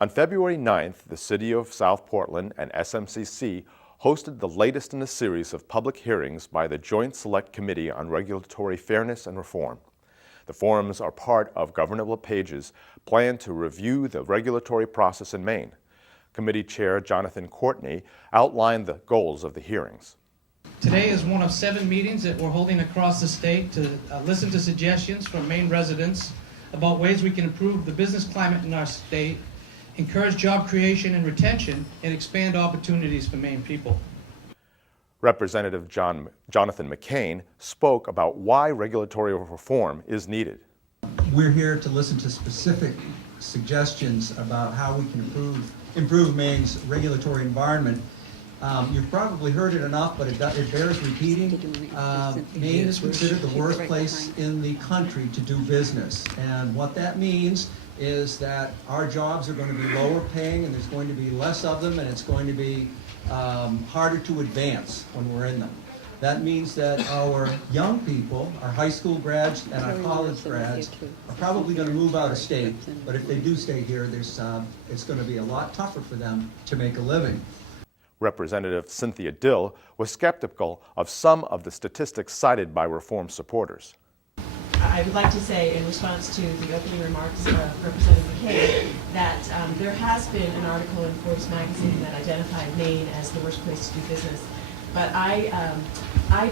On February 9th, the City of South Portland and SMCC hosted the latest in a series of public hearings by the Joint Select Committee on Regulatory Fairness and Reform. The forums are part of Governor LePage's plan to review the regulatory process in Maine. Committee Chair Jonathan Courtney outlined the goals of the hearings. Today is one of 7 meetings that we're holding across the state to listen to suggestions from Maine residents about ways we can improve the business climate in our state, encourage job creation and retention, and expand opportunities for Maine people. Representative Jonathan McCain spoke about why regulatory reform is needed. We're here to listen to specific suggestions about how we can improve Maine's regulatory environment. You've probably heard it enough, but it bears repeating. Maine is considered the worst place in the country to do business. And what that means is that our jobs are going to be lower paying, and there's going to be less of them, and it's going to be harder to advance when we're in them. That means that our young people, our high school grads and our college grads, are probably going to move out of state, but if they do stay here, it's going to be a lot tougher for them to make a living. Representative Cynthia Dill was skeptical of some of the statistics cited by reform supporters. I would like to say, in response to the opening remarks of Representative McCain, that there has been an article in Forbes magazine that identified Maine as the worst place to do business. But I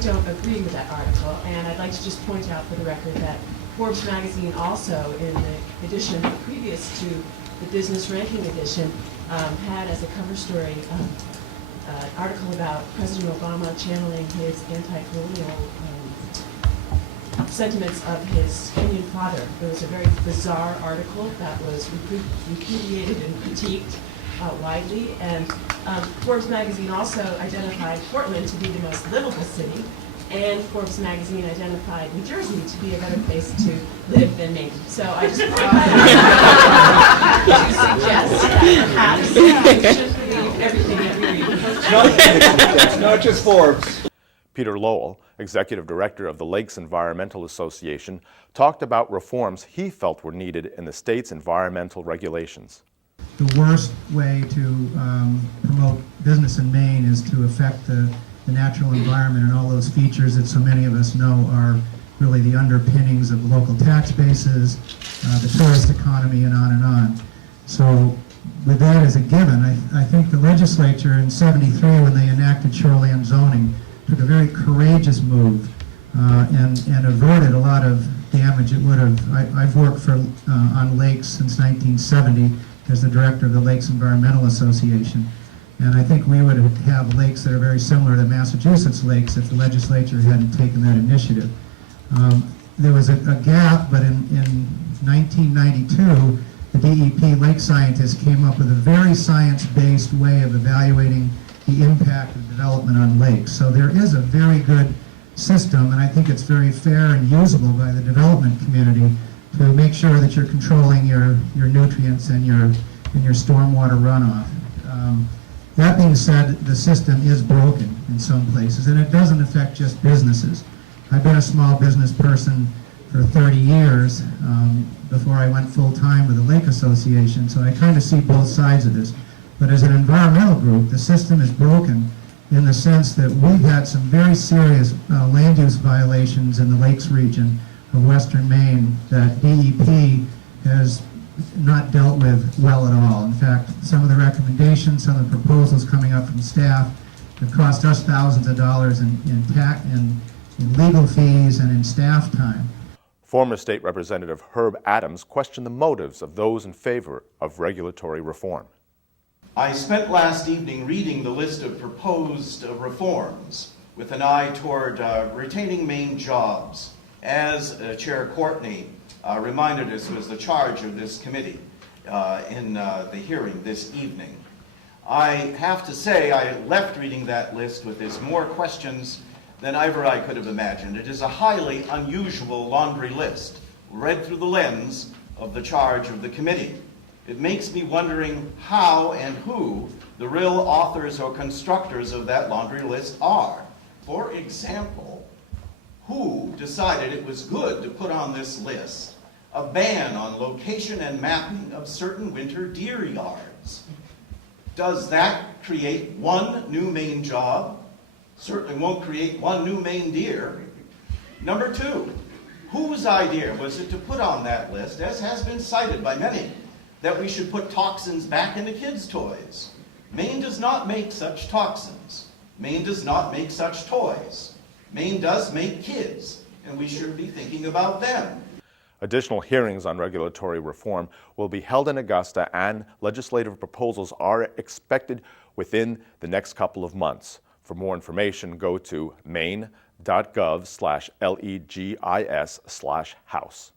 don't agree with that article, and I'd like to just point out for the record that Forbes magazine also, in the edition previous to the business ranking edition, had as a cover story an article about President Obama channeling his anti-colonial sentiments of his Kenyan father. It was a very bizarre article that was repudiated and critiqued widely, and Forbes magazine also identified Portland to be the most livable city, and Forbes magazine identified New Jersey to be a better place to live than Maine. So I just wanted to suggest that perhaps we shouldn't believe everything that we read. It's not just Forbes. Peter Lowell, Executive Director of the Lakes Environmental Association, talked about reforms he felt were needed in the state's environmental regulations. The worst way to promote business in Maine is to affect the natural environment and all those features that so many of us know are really the underpinnings of local tax bases, the tourist economy, and on and on. So with that as a given, I think the legislature in '73, when they enacted shoreline zoning, took a very courageous move and averted a lot of damage it would have. I've worked on lakes since 1970 as the director of the Lakes Environmental Association, and I think we would have lakes that are very similar to Massachusetts lakes if the legislature hadn't taken that initiative. There was a gap, but in 1992, the DEP lake scientists came up with a very science-based way of evaluating the impact of development on lakes. So there is a very good system, and I think it's very fair and usable by the development community to make sure that you're controlling your nutrients and your stormwater runoff. That being said, the system is broken in some places, and it doesn't affect just businesses. I've been a small business person for 30 years before I went full-time with the Lake Association, so I kind of see both sides of this. But as an environmental group, the system is broken in the sense that we've had some very serious land use violations in the Lakes region of Western Maine that DEP has not dealt with well at all. In fact, some of the recommendations, some of the proposals coming up from staff have cost us thousands of dollars in legal fees and in staff time. Former State Representative Herb Adams questioned the motives of those in favor of regulatory reform. I spent last evening reading the list of proposed reforms with an eye toward retaining Maine jobs. As Chair Courtney reminded us was the charge of this committee in the hearing this evening. I have to say I left reading that list with as more questions than ever I could have imagined. It is a highly unusual laundry list, read through the lens of the charge of the committee. It makes me wondering how and who the real authors or constructors of that laundry list are. For example, who decided it was good to put on this list a ban on location and mapping of certain winter deer yards. Does that create one new Maine job? Certainly won't create one new Maine deer. Number two, whose idea was it to put on that list, as has been cited by many, that we should put toxins back into kids' toys? Maine does not make such toxins. Maine does not make such toys. Maine does make kids, and we should be thinking about them. Additional hearings on regulatory reform will be held in Augusta, and legislative proposals are expected within the next couple of months. For more information, go to maine.gov/legis/house.